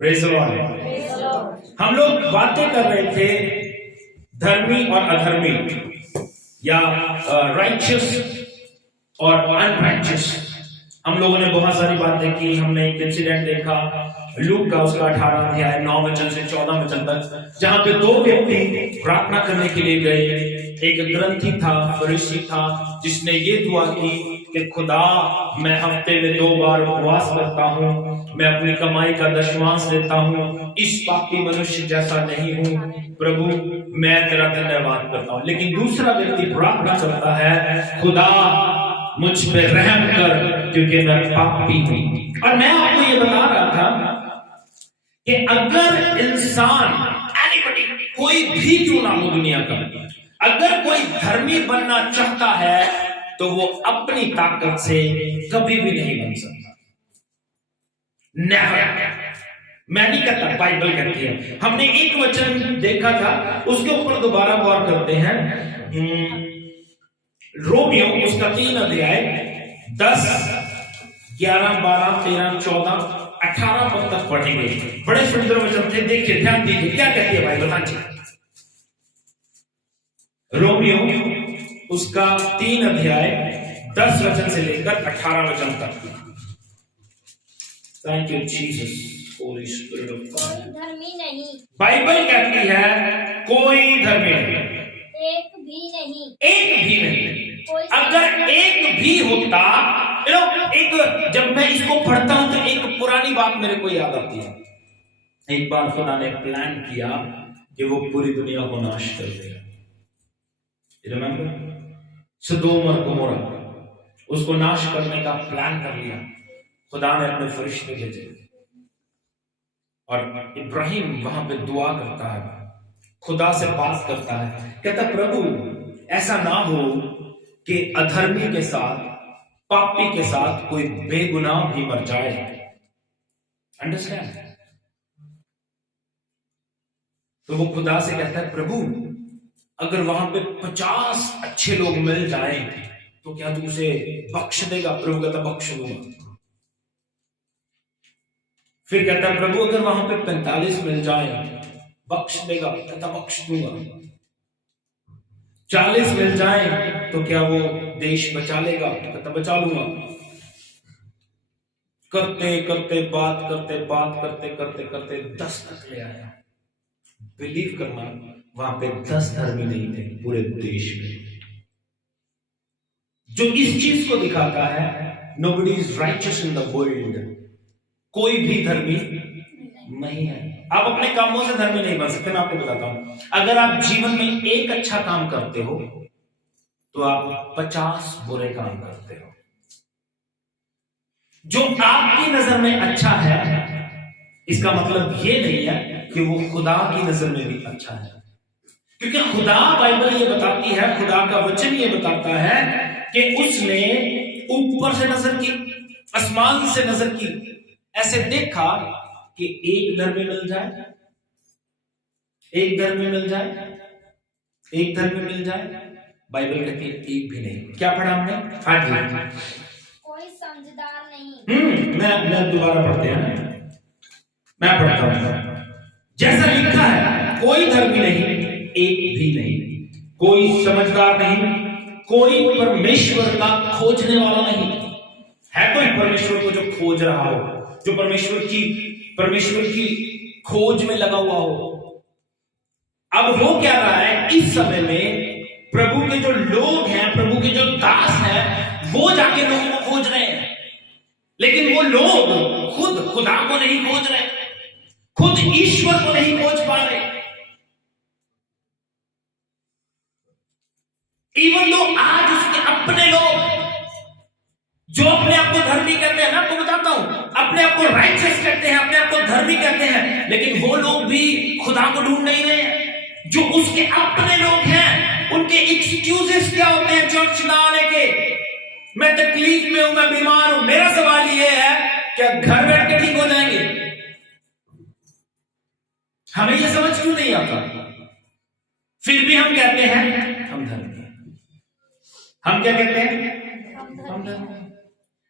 Praise the Lord. हम लोग बातें कर रहे थे धर्मी और अधर्मी, या राइचियस और अनराइचियस। हम लोगों ने बहुत सारी बातें की। हमने एक इंसिडेंट देखा लूक का, उसका 18 अध्याय 9 वचन से 14 वचन तक, जहां पे दो व्यक्ति प्रार्थना करने के लिए गए। एक ग्रंथी था, फरीसी था, जिसने ये दुआ की कि खुदा, मैं हफ्ते में 2 बार उपवास करता हूँ, मैं अपनी कमाई का दशमांश देता हूँ, इस पापी मनुष्य जैसा नहीं हूँ, प्रभु मैं तेरा धन्यवाद करता हूँ। लेकिन दूसरा व्यक्ति प्रार्थना करता है, खुदा मुझ पे रहम कर क्योंकि मैं पापी हूँ। और मैं आपको ये बता रहा था कि अगर इंसान, कोई भी क्यों ना हो दुनिया का, अगर कोई धर्मी बनना चाहता है तो वो अपनी ताकत से कभी भी नहीं बन सकता। नेवर। मैं नहीं कहता, बाइबल कहती है। हमने एक वचन देखा था, उसके ऊपर दोबारा गौर करते हैं। रोमियो उसका 3 अध्याय 10, 11, 12, 13, 14, 18 पद तक पढ़ेंगे। बड़े सुंदर वचन थे, देखिए, ध्यान दीजिए क्या कहती है बाइबल। हाँ जी, रोमियो उसका 3 अध्याय 10 वचन से लेकर 18 वचन तक। Thank you Jesus, Holi spirit of God. कोई धर्मी नहीं, बाइबल कहती है कोई धर्मी नहीं, एक भी नहीं, एक भी नहीं। अगर एक भी होता, एक, जब मैं इसको पढ़ता हूं तो एक पुरानी बात मेरे को याद आती है। एक बार खुदा ने प्लान किया कि वो पूरी दुनिया को नाश कर देगा। रिमेंबर सदोम और गोमोरा, उसको नाश करने का प्लान कर लिया। खुदा ने अपने फरिश्ते भेजे और इब्राहिम वहां पे दुआ करता है, खुदा से बात करता है, कहता प्रभु ऐसा ना हो कि अधर्मी के साथ, पापी के साथ कोई बेगुनाह भी मर जाए। अंडरस्टैंड? तो वो खुदा से कहता है, प्रभु अगर वहां पे 50 अच्छे लोग मिल जाएं तो क्या तू उसे बख्श देगा? प्रभु कहता बख्श दूंगा। फिर कहता है, प्रभु अगर वहां पे 45 मिल जाएं बख्श देगा? कहता बख्श दूंगा। 40 मिल जाएं तो क्या वो देश बचा लेगा? कहता बचा लूंगा। करते करते बात करते 10 तक ले आया। बिलीव करना, वहां पे 10 धर्मी नहीं थे पूरे देश में। जो इस चीज को दिखाता है, nobody is righteous in the world. कोई भी धर्मी नहीं है। आप अपने कामों से धर्मी नहीं बन सकते। मैं आपको बताता हूं, अगर आप जीवन में एक अच्छा काम करते हो तो आप 50 बुरे काम करते हो। जो आपकी नजर में अच्छा है, इसका मतलब ये नहीं है कि वो खुदा की नजर में भी अच्छा है। क्योंकि खुदा, बाइबल ये बताती है, खुदा का वचन ये बताता है कि उसने ऊपर से नजर की, आसमान से नजर की, ऐसे देखा कि एक धर्मी मिल जाए, एक धर्मी मिल जाए, एक धर्मी मिल जाए। बाइबल कहती है एक भी नहीं। क्या पढ़ा हमने? हाँ जी, कोई समझदार नहीं। मैं दोबारा पढ़ते हैं, मैं पढ़ता हूं। जैसा लिखा है, कोई धर्मी नहीं, एक भी नहीं, कोई समझदार नहीं, कोई परमेश्वर का खोजने वाला नहीं है। कोई परमेश्वर को जो खोज रहा हो, जो परमेश्वर की खोज में लगा हुआ हो। अब हो क्या रहा है इस समय में, प्रभु के जो लोग हैं, प्रभु के जो दास हैं, वो जाके लोगों को खोज रहे हैं। लेकिन वो लोग खुद खुदा को नहीं खोज रहे, खुद ईश्वर को नहीं खोज पा रहे। इवन दो आज उसके अपने लोग जो अपने आप को धर्मी कहते हैं, मैं आपको बताता हूं, अपने आप को राइचियस कहते हैं, अपने आप को धर्मी कहते हैं, लेकिन वो लोग भी खुदा को ढूंढ नहीं रहे हैं। जो उसके अपने लोग हैं, उनके एक्सक्यूजेस क्या होते हैं चर्च ना आने के? मैं तकलीफ में हूं, मैं बीमार हूं। मेरा सवाल यह है, क्या घर बैठ के ठीक हो जाएंगे? हमें यह समझ क्यों नहीं आता? फिर भी हम कहते हैं हम धर्मी हैं। हम क्या कहते हैं? हम धर्मी।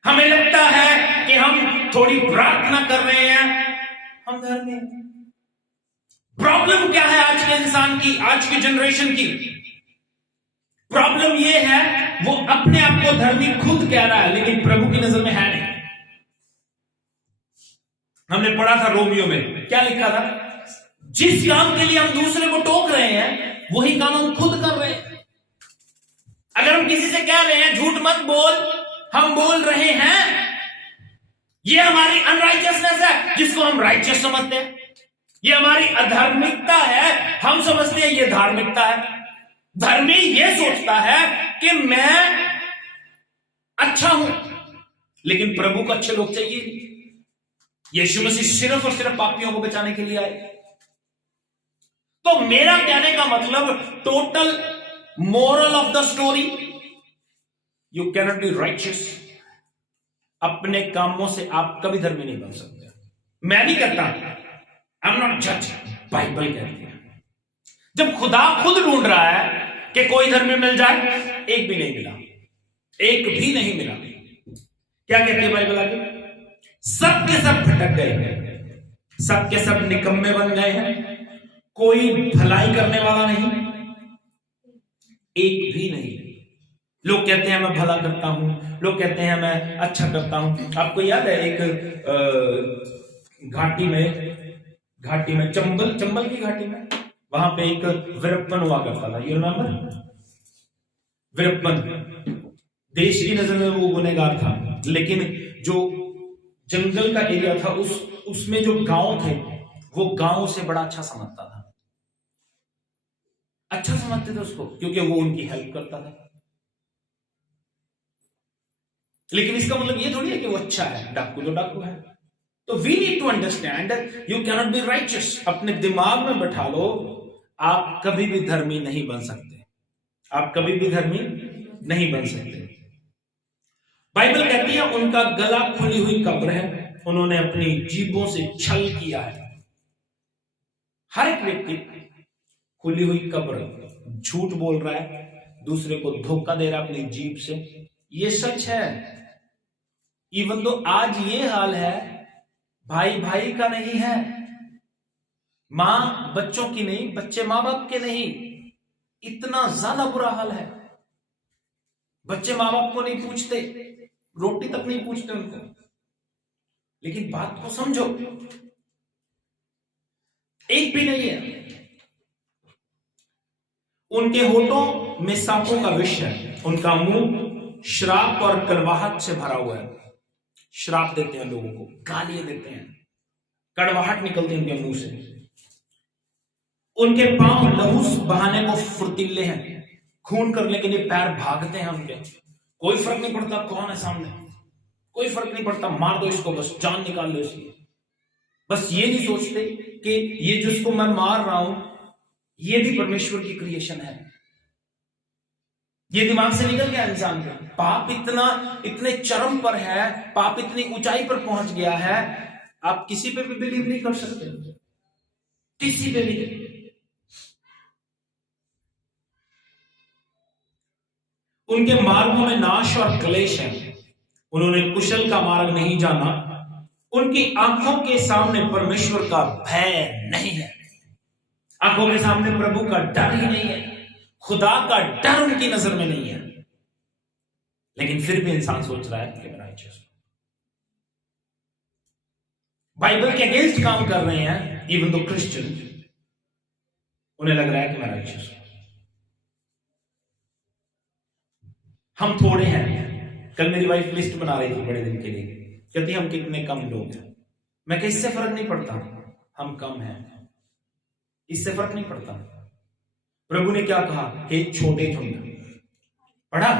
हमें लगता है कि हम थोड़ी प्रार्थना कर रहे हैं हम धर्मी हैं। प्रॉब्लम क्या है आज के इंसान की, आज की जनरेशन की? प्रॉब्लम यह है वो अपने आप को धर्मी खुद कह रहा है, लेकिन प्रभु की नजर में है नहीं। हमने पढ़ा था रोमियो में, क्या लिखा था? जिस काम के लिए हम दूसरे को टोक रहे हैं वही काम हम खुद कर रहे हैं। अगर हम किसी से कह रहे हैं झूठ मत बोल, हम बोल रहे हैं, ये हमारी अनराइचियसनेस है जिसको हम राइचियस समझते हैं। ये हमारी अधार्मिकता है, हम समझते हैं ये धार्मिकता है। धर्मी ये सोचता है कि मैं अच्छा हूं, लेकिन प्रभु को अच्छे लोग चाहिए। यीशु मसीह सिर्फ और सिर्फ पापियों को बचाने के लिए आए। तो मेरा कहने का मतलब, total moral of the story, you cannot be righteous. अपने कामों से आप कभी धर्मी नहीं बन सकते। मैं नहीं कहता, आई एम नॉट जज, बाइबल कहती है। जब खुदा खुद ढूंढ रहा है कि कोई धर्मी मिल जाए, एक भी नहीं मिला, एक भी नहीं मिला। क्या कहती है बाइबल आगे? सब के सब भटक गए, सब के सब निकम्मे बन गए हैं, कोई भलाई करने वाला नहीं, एक भी नहीं। लोग कहते हैं मैं भला करता हूं, लोग कहते हैं मैं अच्छा करता हूं। आपको याद है एक घाटी में चंबल की घाटी में, वहां पे एक वीरप्पन हुआ करता था। You remember? वीरप्पन देश की नजर में वो गुनहगार था, लेकिन जो जंगल का एरिया था उसमें जो गांव थे, वो गांव से बड़ा अच्छा समझता था। अच्छा समझते थे उसको, क्योंकि वो उनकी हेल्प करता था। लेकिन इसका मतलब ये थोड़ी है कि वो अच्छा है। डाकू तो डाकू है। तो we need to understand, you cannot be righteous. अपने दिमाग में बैठा लो, आप कभी भी धर्मी नहीं बन सकते। आप कभी भी धर्मी नहीं बन सकते। बाइबल कहती है उनका गला खुली हुई कब्र है, उन्होंने अपनी जीभों से छल किया है। हर एक व्यक्ति खुली हुई कब्र, झूठ बोल रहा है, दूसरे को धोखा दे रहा है अपनी जीभ से। ये सच है। इवन तो आज ये हाल है, भाई भाई का नहीं है, मां बच्चों की नहीं, बच्चे मां बाप के नहीं। इतना ज्यादा बुरा हाल है। बच्चे मां बाप को नहीं पूछते, रोटी तक नहीं पूछते उनको। लेकिन बात को समझो, एक भी नहीं है। उनके होठों में सांपों का विष है, उनका मुंह श्राप और कड़वाहट से भरा हुआ है। श्राप देते हैं लोगों को, गालियां देते हैं, कड़वाहट निकलती है उनके मुंह से। उनके पांव लहू बहाने को फुर्तीले हैं, खून करने के लिए पैर भागते हैं उनके। कोई फर्क नहीं पड़ता कौन है सामने, कोई फर्क नहीं पड़ता, मार दो इसको, बस जान निकाल लो इसकी। बस ये नहीं सोचते कि ये जिसको मैं मार रहा हूं ये भी परमेश्वर की क्रिएशन है। ये दिमाग से निकल गया इंसान का। पाप इतने चरम पर है, पाप इतनी ऊंचाई पर पहुंच गया है, आप किसी पे भी बिलीव नहीं कर सकते, किसी पे भी। उनके मार्गों में नाश और क्लेश है, उन्होंने कुशल का मार्ग नहीं जाना। उनकी आंखों के सामने परमेश्वर का भय नहीं है, आंखों के सामने प्रभु का डर ही नहीं है, खुदा का डर उनकी नजर में नहीं है। लेकिन फिर भी इंसान सोच रहा है कि मैं राइचियस हूं, बाइबल के अगेंस्ट काम कर रहे हैं। इवन दो क्रिश्चियन, उन्हें लग रहा है कि मैं राइचियस हूं। हम थोड़े हैं। कल मेरी वाइफ लिस्ट बना रही थी बड़े दिन के लिए, कहती हम कितने कम लोग हैं। मैं कहा इससे फर्क नहीं पड़ता, हम कम हैं, इससे फर्क नहीं पड़ता। प्रभु ने क्या कहा? हे छोटे झुंड, पढ़ा?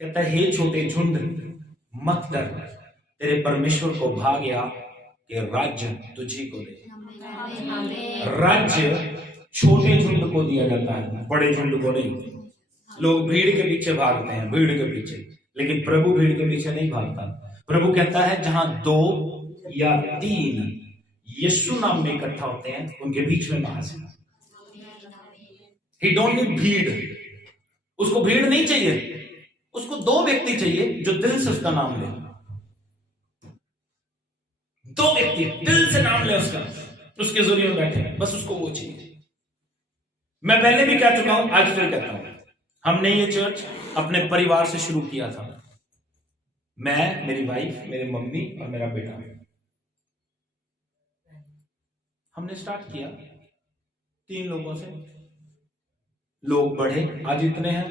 कहता है हे छोटे झुंड मत डर, तेरे परमेश्वर को भा गया कि राज्य तुझी को दे। राज्य छोटे झुंड को दिया जाता है, बड़े झुंड को नहीं। लोग भीड़ के पीछे भागते हैं, भीड़ के पीछे, लेकिन प्रभु भीड़ के पीछे नहीं भागता। प्रभु कहता है जहां 2 या 3 यीशु नाम में इकट्ठा होते हैं, उनके बीच में महासभा। ही डोंट नीड भीड़, उसको भीड़ नहीं चाहिए, उसको 2 व्यक्ति चाहिए जो दिल से उसका नाम ले। दो व्यक्ति दिल से नाम ले उसका, उसके जरिए में बैठे, बस उसको वो चाहिए। मैं पहले भी कह चुका हूं, आज फिर कहता हूं, हमने ये चर्च अपने परिवार से शुरू किया था। मैं, मेरी वाइफ, मेरी मम्मी और मेरा बेटा, हमने स्टार्ट किया 3 लोगों से। लोग बढ़े, आज इतने हैं।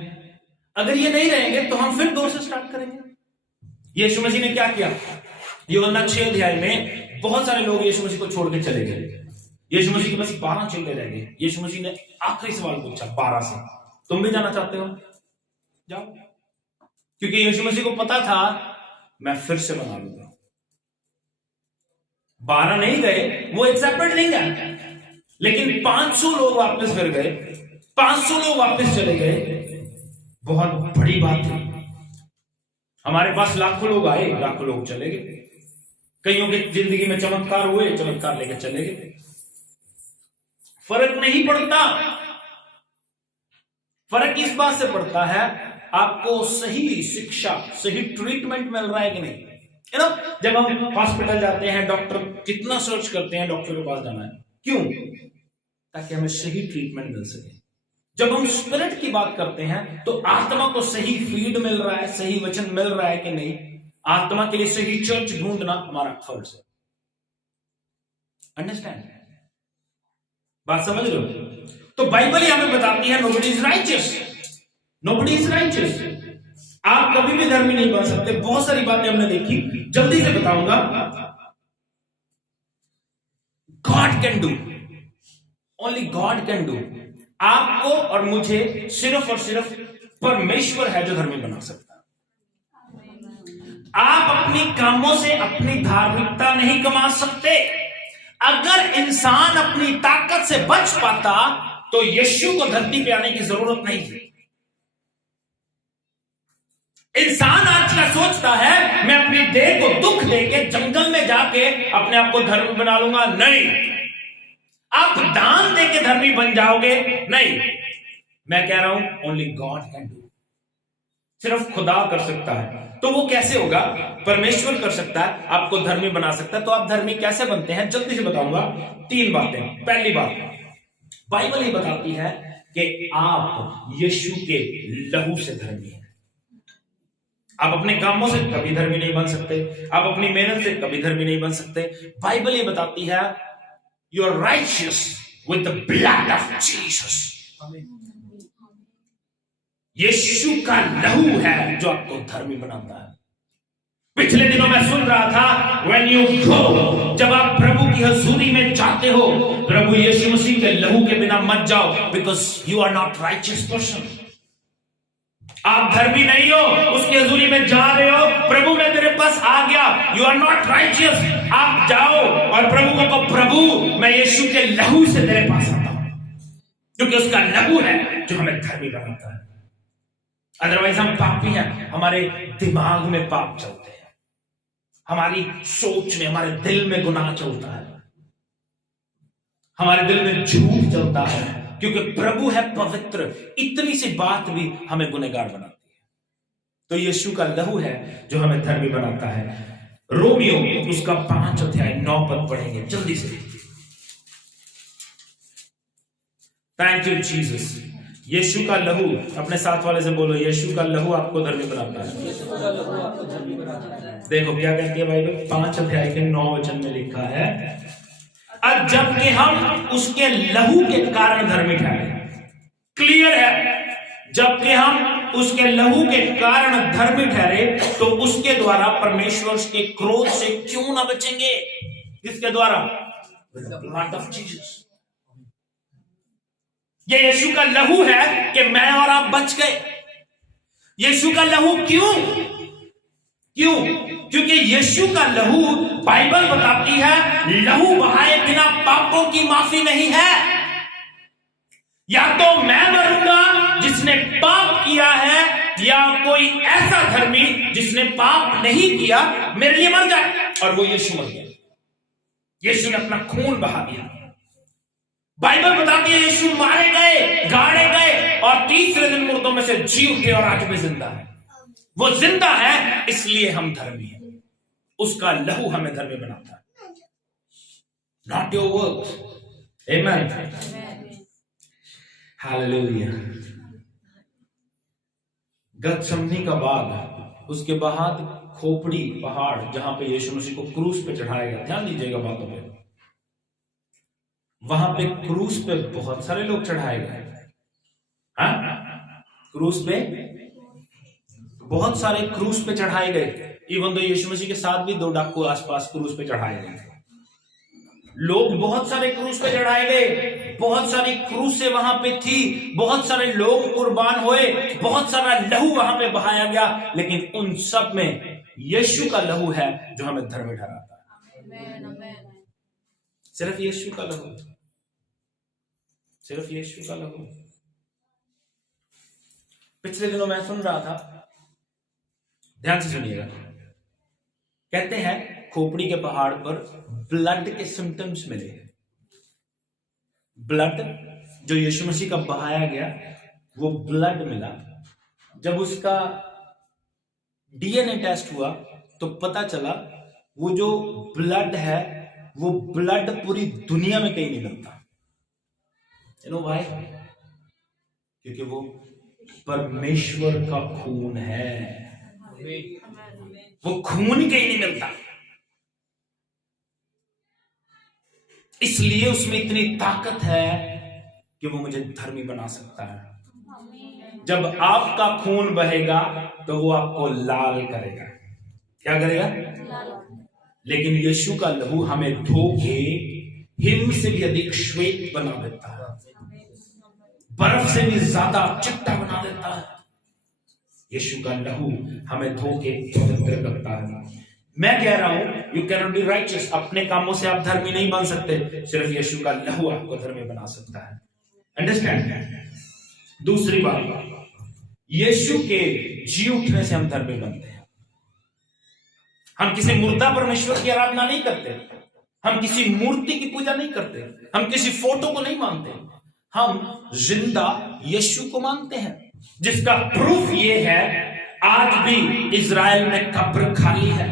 अगर ये नहीं रहेंगे तो हम फिर 2 से स्टार्ट करेंगे। यीशु मसीह ने क्या किया? यूहन्ना 6 अध्याय में बहुत सारे लोग यीशु मसीह को छोड़ के चले गए। यीशु मसीह के बस 12 चेले रह गए। यीशु मसीह ने आखिरी सवाल पूछा 12 से, तुम भी जाना चाहते हो? जाओ। क्योंकि यीशु मसीह को पता था मैं फिर से बना लूंगा। 12 नहीं गए, वो एक्सेप्टेड नहीं गए, लेकिन 500 लोग वापस फिर गए, 500 लोग वापस चले गए। बहुत बड़ी बात थी। हमारे पास लाखों लोग आए, लाखों लोग चले गए। कईयों की जिंदगी में चमत्कार हुए, चमत्कार लेकर चले गए। फर्क नहीं पड़ता। फर्क इस बात से पड़ता है आपको सही शिक्षा, सही ट्रीटमेंट मिल रहा है कि नहीं। जब हम हॉस्पिटल जाते हैं, डॉक्टर कितना सर्च करते हैं डॉक्टर के पास जाना है, क्यों? ताकि हमें सही ट्रीटमेंट मिल सके। जब हम स्पिरिट की बात करते हैं तो आत्मा को सही फीड मिल रहा है, सही वचन मिल रहा है कि नहीं, आत्मा के लिए सही चर्च ढूंढना हमारा फर्ज है। अंडरस्टैंड? बात समझ रहे हो? तो बाइबल हमें बताती है nobody is righteous, nobody is righteous. आप कभी भी धर्मी नहीं बन सकते। बहुत सारी बातें हमने देखी, जल्दी से बताऊंगा। God can do, only God can do. आपको और मुझे सिर्फ और सिर्फ परमेश्वर है जो धर्मी बना सकता है। आप अपनी कामों से अपनी धार्मिकता नहीं कमा सकते। अगर इंसान अपनी ताकत से बच पाता तो यीशु को धरती पे आने की जरूरत नहीं थी। इंसान आज का सोचता है मैं अपनी देह को दुख देके जंगल में जाके अपने आप को धर्मी बना लूंगा। नहीं, आप दान देके धर्मी बन जाओगे। नहीं, मैं कह रहा हूं ओनली गॉड कैन डू। सिर्फ खुदा कर सकता है। तो वो कैसे होगा? परमेश्वर कर सकता है, आपको धर्मी बना सकता है। तो आप धर्मी कैसे बनते हैं? जल्दी से बताऊंगा 3 बातें। पहली बात, बाइबल ये बताती है कि आप यीशु के लहू से धर्मी हैं। आप अपने कामों से कभी धर्मी नहीं बन सकते, आप अपनी मेहनत से कभी धर्मी नहीं बन सकते। बाइबल ये बताती है you are righteous with the blood of Jesus. Yeshu का लहू है जो आपको धर्मी बनाता है। पिछले दिनों मैं सुन रहा था when you go, जब आप प्रभु की हजूरी में जाते हो, प्रभु यीशु मसीह के लहू के बिना मत जाओ, because you are not righteous person। आप धर्मी नहीं हो, उसकी हजूरी में जा रहे हो, प्रभु मैं तेरे पास आ गया, यू आर नॉट राइचियस। आप जाओ और प्रभु को कहो, प्रभु मैं यीशु के लहू से तेरे पास आता हूं, क्योंकि उसका लहू है जो हमें धर्मी बनाता है। अदरवाइज हम पापी हैं। हमारे दिमाग में पाप चलते हैं, हमारी सोच में, हमारे दिल में गुनाह चलता है, हमारे दिल में झूठ चलता है, क्योंकि प्रभु है पवित्र। इतनी सी बात भी हमें गुनहगार बनाती है। तो यीशु का लहू है जो हमें धर्मी बनाता है। रोमियो उसका 5 अध्याय 9 पद पढ़ेंगे जल्दी से। Thank you Jesus. यीशु का लहू, अपने साथ वाले से बोलो, यीशु का लहू आपको धर्मी बनाता है। देखो क्या कहती है बाइबल, 5 अध्याय के 9 वचन में लिखा है, अब जबकि हम उसके लहू के कारण धर्मी ठहरे। क्लियर है, जबकि हम उसके लहू के कारण धर्मी ठहरे तो उसके द्वारा परमेश्वर के क्रोध से क्यों ना बचेंगे? किसके द्वारा? With the blood of Jesus. ये यीशु का लहू है कि मैं और आप बच गए। यीशु का लहू क्यों? क्योंकि यीशु का लहू, बाइबल बताती है, लहू बहाए बिना पापों की माफी नहीं है। या तो मैं मरूंगा जिसने पाप किया है, या कोई ऐसा धर्मी जिसने पाप नहीं किया मेरे लिए मर जाए। और वो यीशु मर गया। यीशु ने अपना खून बहा दिया। बाइबल बताती है यीशु मारे गए, गाड़े गए और तीसरे दिन मुर्दों में से जी उठे और आज भी जिंदा है। वो जिंदा है, इसलिए हम धर्मी हैं। उसका लहू हमें धर्मी बनाता है। not your works. Amen. Hallelujah. गतसमनी का बाग, उसके बाद खोपड़ी पहाड़ जहां पे यीशु मसीह को क्रूस पे चढ़ाया गया। ध्यान दीजिएगा बातों पे। वहां पे क्रूस पे बहुत सारे लोग चढ़ाए गए। हाँ, क्रूस पे बहुत सारे क्रूस पे चढ़ाए गए। इवन तो यीशु मसीह के साथ भी 2 डाकू आसपास क्रूस पे चढ़ाए गए। लोग बहुत सारे क्रूस पे चढ़ाए गए, बहुत सारी क्रूस से वहां पे थी, बहुत सारे लोग कुर्बान हुए, बहुत सारा लहू वहां पे बहाया गया, लेकिन उन सब में यीशु का लहू है जो हमें धर्मी ठहराता है। सिर्फ यीशु का लहू, सिर्फ यीशु का लहू। पिछले दिनों मैं सुन रहा था, ध्यान से सुनिएगा। कहते हैं खोपड़ी के पहाड़ पर ब्लड के सिम्टम्स मिले। ब्लड जो यीशु मसीह का बहाया गया, वो ब्लड मिला। जब उसका डीएनए टेस्ट हुआ तो पता चला वो जो ब्लड है, वो ब्लड पूरी दुनिया में कहीं नहीं मिलता। You know why? क्योंकि वो परमेश्वर का खून है। वो खून कहीं नहीं मिलता, इसलिए उसमें इतनी ताकत है कि वो मुझे धर्मी बना सकता है। जब आपका खून बहेगा तो वो आपको लाल करेगा। क्या करेगा? लेकिन यीशु का लहू हमें धो के हिम से भी अधिक श्वेत बना देता है, बर्फ से भी ज्यादा चिट्टा बना देता है। यीशु का लहू हमें धो के पवित्र करता है। मैं कह रहा हूं, you can not be righteous. अपने कामों से आप धर्मी नहीं बन सकते, सिर्फ यीशु का लहू आपको धर्मी बना सकता है। अंडरस्टैंड? दूसरी बात, यीशु के जी उठने से हम धर्मी बनते हैं। हम किसी मुर्दा परमेश्वर की आराधना नहीं करते, हम किसी मूर्ति की पूजा नहीं करते, हम किसी फोटो को नहीं मानते, हम जिंदा यीशु को मानते हैं। जिसका प्रूफ ये है, आज भी इजराइल में कब्र खाली है।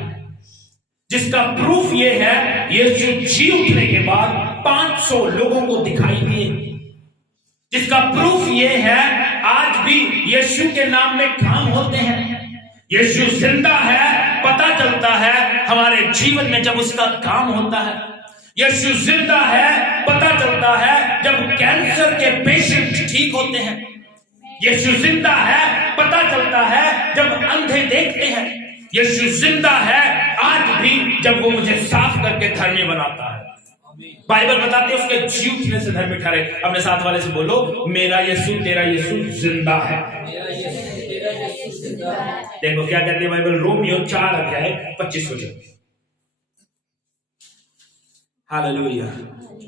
जिसका प्रूफ ये है, यीशु जी उठने के बाद 500 लोगों को दिखाई दिए। जिसका प्रूफ ये है, आज भी यीशु के नाम में काम होते हैं। यीशु जिंदा है, पता चलता है हमारे जीवन में जब उसका काम होता है। यीशु जिंदा है, पता चलता है जब कैंसर के पेशेंट ठीक होते हैं। यीशु जिंदा है, पता चलता है जब अंधे देखते हैं। यीशु जिंदा है आज भी जब वो मुझे साफ करके धर्मी बनाता है। बाइबल बताती है उसके जी उठने से धर्मी ठहरे। अपने साथ वाले से बोलो, मेरा यीशु तेरा यीशु जिंदा है। देखो क्या कहती है बाइबल, रोमियो 4:25। हालेलुया।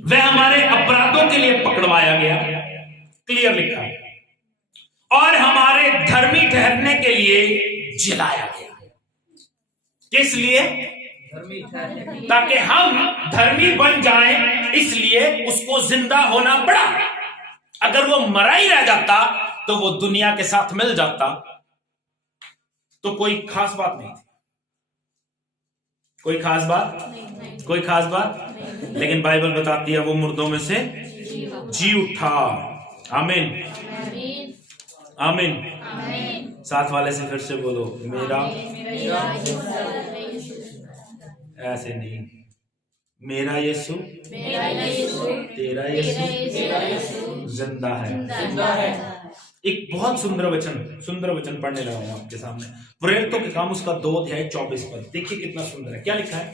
वह हमारे अपराधों के लिए पकड़वाया गया, क्लियर लिखा है, और हमारे धर्मी ठहरने के लिए जिलाया गया। किस लिए? ताकि हम धर्मी बन जाएं, इसलिए उसको जिंदा होना पड़ा। अगर वो मरा ही रह जाता तो वो दुनिया के साथ मिल जाता, तो कोई खास बात नहीं थी। कोई खास बात, कोई खास बात। लेकिन बाइबल बताती है वो मुर्दों में से जी उठा। आमीन, आमीन। साथ वाले से फिर से बोलो, मेरा ऐसे नहीं, मेरा यीशु तेरा यीशु जिंदा है। एक बहुत सुंदर वचन पढ़ने लगा हूं आपके सामने। प्रेरितों के काम उसका 2:24। देखिए कितना सुंदर है। क्या लिखा है?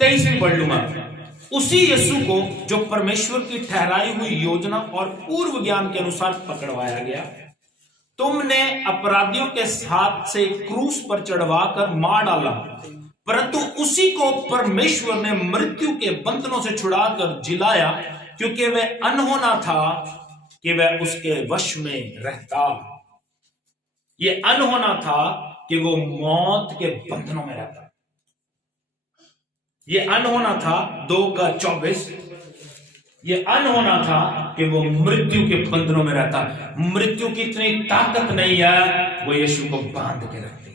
23 पढ़ लूंगा। उसी यीशु को जो परमेश्वर की ठहराई हुई योजना और पूर्व ज्ञान के अनुसार पकड़वाया गया, तुमने अपराधियों के हाथ से क्रूस पर चढ़वाकर मार डाला, परंतु उसी को परमेश्वर ने मृत्यु के बंधनों से छुड़ाकर जिलाया, क्योंकि वह अनहोना था कि वह उसके वश में रहता। यह अनहोना था कि वो मौत के बंधनों में रहता। ये अनहोना था 2:24। ये अनहोना था कि वो मृत्यु के बंधनों में रहता। मृत्यु की इतनी ताकत नहीं है, वो यीशु को बांध के रखती।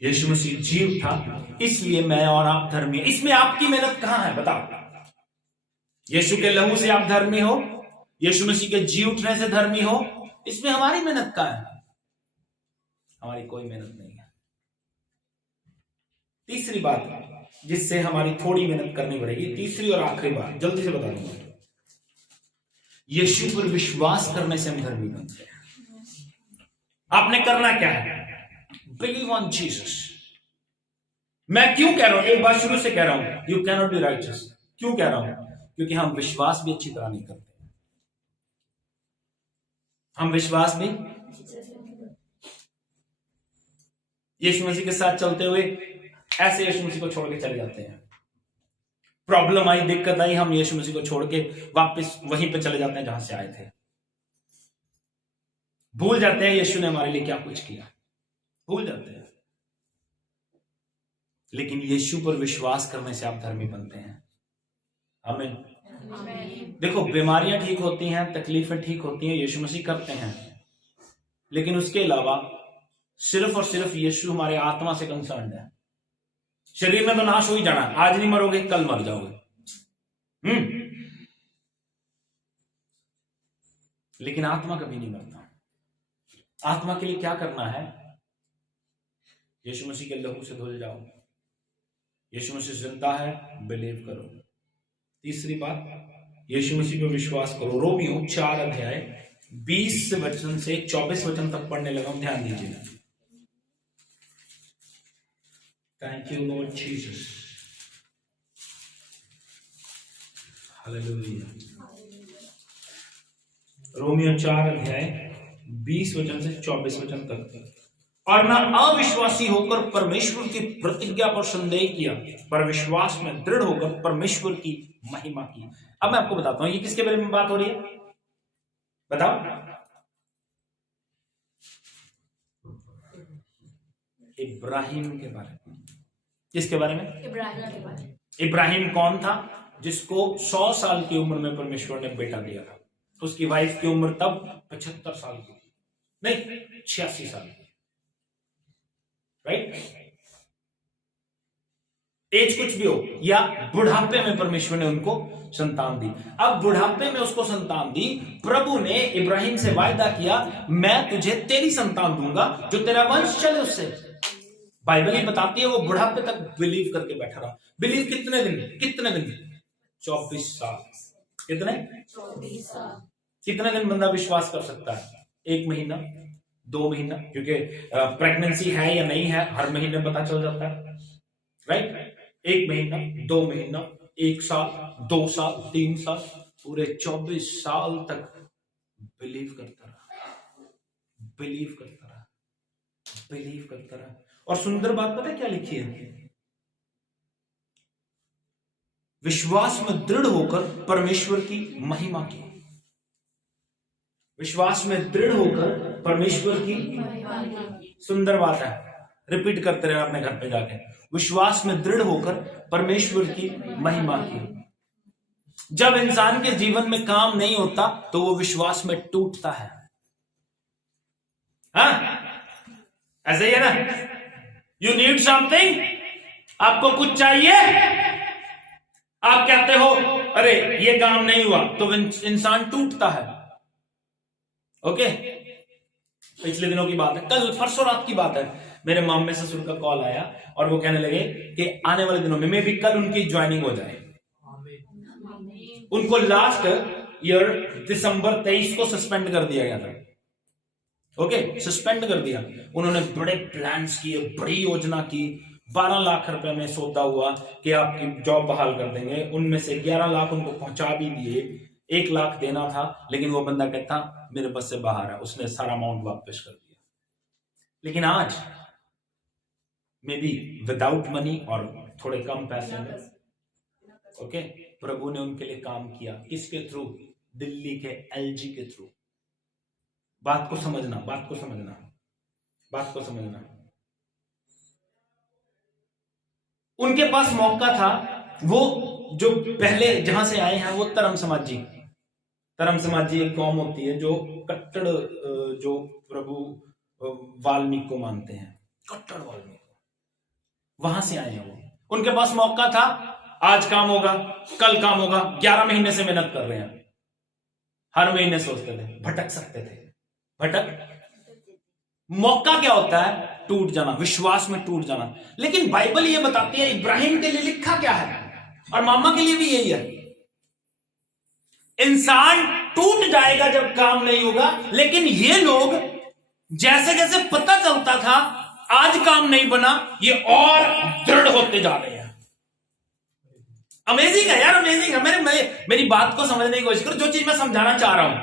यीशु मसीह जी उठा, इसलिए मैं और आप धर्मी हैं। इसमें आपकी मेहनत कहां है बताओ? यीशु के लहू से आप धर्मी हो, यीशु मसीह के जी उठने से धर्मी हो, इसमें हमारी मेहनत कहां है? हमारी कोई मेहनत नहीं है। तीसरी बात जिससे हमारी थोड़ी मेहनत करनी पड़ेगी, तीसरी और आखिरी बात जल्दी से बता दूंगा, यीशु पर विश्वास करने से हम धर्मी बनते हैं। आपने करना क्या है? Believe on Jesus. मैं क्यों कह रहा हूं, एक बात शुरू से कह रहा हूं, you can not be righteous. क्यों कह रहा हूं? क्योंकि हम विश्वास भी अच्छी तरह नहीं करते। हम विश्वास भी यीशु मसीह के साथ चलते हुए ऐसे यीशु मसीह को छोड़ के चले जाते हैं। प्रॉब्लम आई, दिक्कत आई, हम यीशु मसीह को छोड़ के वापस वहीं पे चले जाते हैं जहां से आए थे। भूल जाते हैं यीशु ने हमारे लिए क्या कुछ किया, भूल जाते हैं। लेकिन यीशु पर विश्वास करने से आप धर्मी बनते हैं। आमीन। देखो, बीमारियां ठीक होती हैं, तकलीफें ठीक होती हैं, यीशु मसीह करते हैं। लेकिन उसके अलावा सिर्फ और सिर्फ यीशु हमारे आत्मा से कंसर्न है। शरीर में तो नाश हो ही जाना, आज नहीं मरोगे कल मर जाओगे। लेकिन आत्मा कभी नहीं मरता। आत्मा के लिए क्या करना है? यीशु मसीह के लहू से धुल जाओ। यीशु मसीह जिंदा है, बिलीव करो। तीसरी बात, यीशु मसीह पर विश्वास करो। रोमियो 4 अध्याय 20 वचन से 24 वचन तक पढ़ने लगा हूं, ध्यान दीजिए। Thank you Lord Jesus, hallelujah. Romeo 4 अध्याय 20 वचन से 24 वचन तक। और ना अविश्वासी होकर परमेश्वर की प्रतिज्ञा पर संदेह किया, पर विश्वास में दृढ़ होकर परमेश्वर की महिमा की। अब मैं आपको बताता हूं ये किसके बारे में बात हो रही है, बताओ। इब्राहिम के बारे में। किसके बारे में? इब्राहिम के बारे में। इब्राहिम कौन था? जिसको 100 साल की उम्र में परमेश्वर ने बेटा दिया था। उसकी वाइफ की उम्र तब 75 साल की थी, नहीं 86 साल की, राइट? एज कुछ भी हो, या बुढ़ापे में परमेश्वर ने उनको संतान दी। अब बुढ़ापे में उसको संतान दी, प्रभु ने इब्राहिम से वायदा किया, मैं तुझे तेरी संतान दूंगा जो तेरा वंश चले उससे। बाइबल ही बताती है वो बुढ़ापे तक बिलीव करके बैठा रहा। बिलीव कितने दिन? 24 साल। कितने? 24 साल। कितने दिन बंदा विश्वास कर सकता है? 1 महीना, 2 महीना, क्योंकि प्रेगनेंसी है या नहीं है हर महीने पता चल जाता है, राइट? 1 महीना, 2 महीना, 1 साल, 2 साल, 3 साल, पूरे 24 साल तक बिलीव करता रहा, बिलीव करता रहा, बिलीव करता रहा। और सुंदर बात पता है क्या लिखी है? विश्वास में दृढ़ होकर परमेश्वर की महिमा की। विश्वास में दृढ़ होकर परमेश्वर की सुंदर बात है, रिपीट करते रहना अपने घर पे जाके। विश्वास में दृढ़ होकर परमेश्वर की महिमा की। जब इंसान के जीवन में काम नहीं होता तो वो विश्वास में टूटता है। हाँ, ऐसे ही है ना? यू नीड समथिंग, आपको कुछ चाहिए, आप कहते हो अरे ये काम नहीं हुआ, तो इंसान टूटता है। ओके, पिछले दिनों की बात है, कल परसों रात की बात है, मेरे मामे ससुर का कॉल आया और वो कहने लगे कि आने वाले दिनों में मे भी कल उनकी ज्वाइनिंग हो जाए। उनको लास्ट ईयर दिसंबर 23 को सस्पेंड कर दिया गया था। ओके, सस्पेंड कर दिया। उन्होंने बड़े प्लान्स किए, बड़ी योजना की, 12 लाख रुपए में सौदा हुआ कि आपकी जॉब बहाल कर देंगे। उनमें से 11 लाख उनको पहुंचा भी दिए, 1 लाख देना था, लेकिन वो बंदा कहता मेरे बस से बाहर है, उसने सारा अमाउंट वापस कर दिया। लेकिन आज मे बी विदाउट मनी और थोड़े कम पैसे में, ओके, प्रभु ने उनके लिए काम किया। किसके थ्रू? दिल्ली के एलजी के थ्रू। बात को समझना, बात को समझना, बात को समझना। उनके पास मौका था। वो जो पहले जहां से आए हैं वो धर्म समाजी एक कौम होती है जो कट्टर, जो प्रभु वाल्मीकि को मानते हैं, कट्टर वाल्मीकि। वहां से आए हैं वो। उनके पास मौका था, आज काम होगा, कल काम होगा, 11 महीने से मेहनत कर रहे हैं। हर महीने सोचते थे, भटक सकते थे, भटक। मौका क्या होता है? टूट जाना, विश्वास में टूट जाना। लेकिन बाइबल ये बताती है, इब्राहिम के लिए लिखा क्या है, और मामा के लिए भी यही है, इंसान टूट जाएगा जब काम नहीं होगा। लेकिन ये लोग जैसे जैसे पता चलता था आज काम नहीं बना, ये और दृढ़ होते जा रहे हैं। अमेजिंग है यार, अमेजिंग है। मेरी बात को समझने की कोशिश करो, जो चीज मैं समझाना चाह रहा हूं।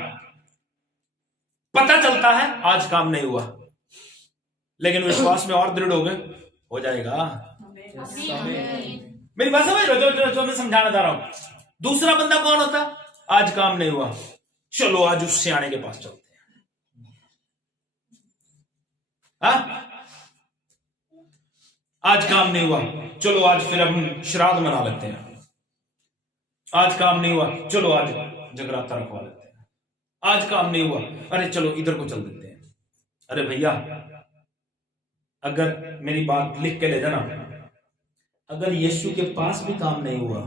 पता चलता है आज काम नहीं हुआ, लेकिन विश्वास में और दृढ़ हो गए, हो जाएगा। मेरी बात समझ रहे हो जो मैं समझाना चाह रहा हूं? दूसरा बंदा कौन होता? आज काम नहीं हुआ, चलो आज उस सियाने के पास चलते हैं। आज काम नहीं हुआ, चलो आज फिर हम श्राद्ध मना लेते हैं। आज काम नहीं हुआ, चलो आज जगराता रखवा लेते हैं। आज काम नहीं हुआ, अरे चलो इधर को चल देते हैं। अरे भैया, अगर मेरी बात लिख के ले जाना, अगर यीशु के पास भी काम नहीं हुआ,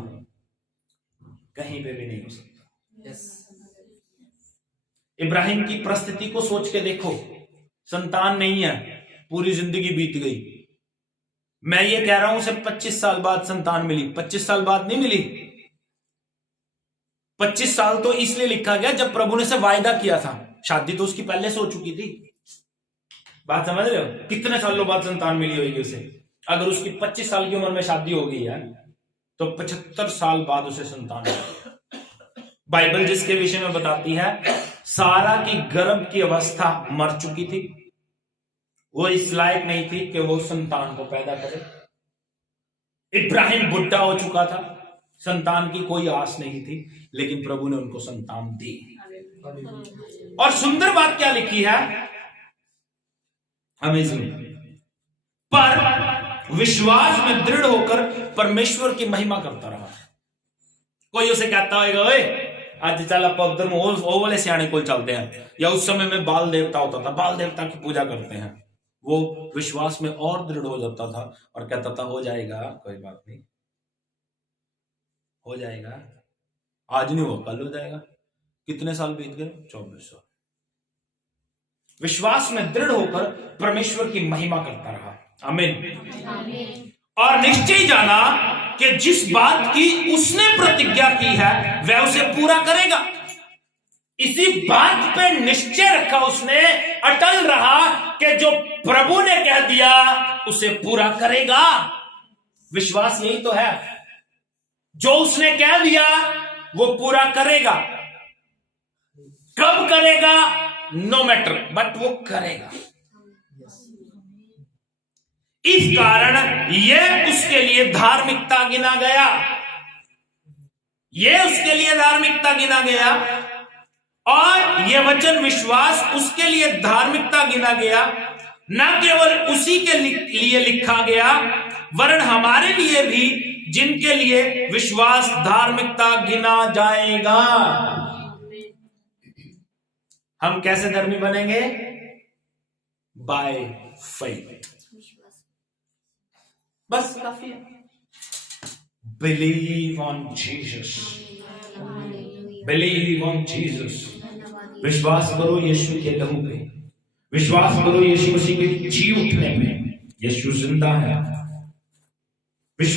कहीं पे भी नहीं हो सकता। इब्राहिम की परिस्थिति को सोच के देखो, संतान नहीं है, पूरी जिंदगी बीत गई। मैं ये कह रहा हूं उसे 25 साल बाद संतान मिली, 25 साल बाद नहीं मिली। 25 साल तो इसलिए लिखा गया जब प्रभु ने उसे वायदा किया था, शादी तो उसकी पहले से हो चुकी थी। बात समझ रहे हो? कितने सालों बाद संतान मिली होगी उसे? अगर उसकी 25 साल की उम्र में शादी हो गई है तो 75 साल बाद उसे संतान मिली। बाइबल जिसके विषय में बताती है, सारा की गर्भ की अवस्था मर चुकी थी, वो इस लायक नहीं थी कि वो संतान को पैदा करे। इब्राहिम बुढ़ा हो चुका था, संतान की कोई आस नहीं थी, लेकिन प्रभु ने उनको संतान दी। और सुंदर बात क्या लिखी है, अमेजिंग, पर विश्वास में दृढ़ होकर परमेश्वर की महिमा करता रहा। कोई उसे कहता होगा, ओए आज चल आप उधर वो वाले सियाने को चलते हैं, या उस समय में बाल देवता होता था, बाल देवता की पूजा करते हैं। वो विश्वास में और दृढ़ हो जाता था और कहता था हो जाएगा, कोई बात नहीं, हो जाएगा, आज नहीं हुआ कल हो जाएगा। कितने साल बीत गए? 24 साल। विश्वास में दृढ़ होकर परमेश्वर की महिमा करता रहा। आमीन। और निश्चय जाना कि जिस बात की उसने प्रतिज्ञा की है वह उसे पूरा करेगा। इसी बात पे निश्चय रखा उसने, अटल रहा कि जो प्रभु ने कह दिया उसे पूरा करेगा। विश्वास यही तो है, जो उसने कह दिया वो पूरा करेगा। कब करेगा नो मैटर, बट वो करेगा। इस कारण यह उसके लिए धार्मिकता गिना गया, यह उसके लिए धार्मिकता गिना गया। और यह वचन विश्वास उसके लिए धार्मिकता गिना गया, न केवल उसी के लिए लिखा गया, वरन हमारे लिए भी, जिनके लिए विश्वास धार्मिकता गिना जाएगा। हम कैसे धर्मी बनेंगे? By faith. बस काफी है। Believe on Jesus, believe on Jesus. विश्वास करो यीशु के लहू पे, विश्वास करो यीशु मसीह के जी उठने में। यीशु जिंदा है,